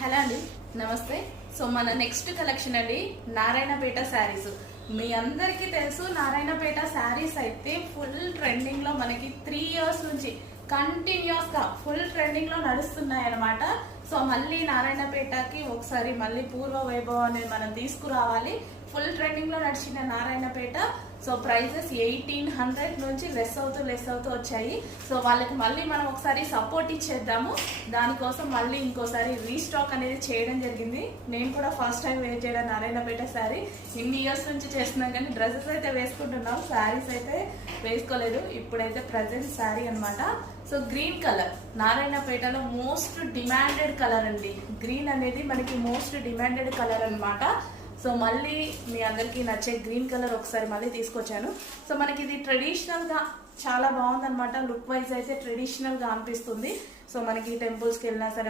Hello అండి, నమస్తే. So మన నెక్స్ట్ కలెక్షన్ అండి నారాయణపేట శారీస్. మీ అందరికీ తెలుసు నారాయణపేట శారీస్ అయితే ఫుల్ ట్రెండింగ్ లో మనకి 3 years నుంచి కంటిన్యూస్ గా ఫుల్ ట్రెండింగ్ లో నడుస్తున్నాయి అనమాట. సో మళ్ళీ నారాయణపేటకి ఒకసారి మళ్ళీ పూర్వ వైభవం అనేది మనం తీసుకురావాలి. ఫుల్ ట్రెండింగ్ లో నడిచిన నారాయణపేట. సో ప్రైజెస్ 1800 నుంచి లెస్ అవుతూ వచ్చాయి. సో వాళ్ళకి మళ్ళీ మనం ఒకసారి సపోర్ట్ ఇచ్చేద్దాము. దానికోసం మళ్ళీ ఇంకోసారి రీస్టాక్ అనేది చేయడం జరిగింది. నేను కూడా ఫస్ట్ టైం వేర్ చేయడం నారాయణపేట శారీ. ఇన్ని ఇయర్స్ నుంచి చేస్తున్నాం కానీ డ్రెస్సెస్ అయితే వేసుకుంటున్నాం, శారీస్ అయితే వేసుకోలేదు. ఇప్పుడైతే ప్రజెంట్ శారీ అనమాట. సో గ్రీన్ కలర్ నారాయణపేటలో మోస్ట్ డిమాండెడ్ కలర్ అండి. గ్రీన్ అనేది మనకి మోస్ట్ డిమాండెడ్ కలర్ అనమాట. సో మళ్ళీ మీ అందరికీ నచ్చే గ్రీన్ కలర్ ఒకసారి మళ్ళీ తీసుకొచ్చాను. సో మనకి ఇది ట్రెడిషనల్ గా చాలా బాగుందన్నమాట. లుక్ వైజ్ అయితే ట్రెడిషనల్ గా అనిపిస్తుంది. సో మనకి టెంపుల్స్కి వెళ్ళినా సరే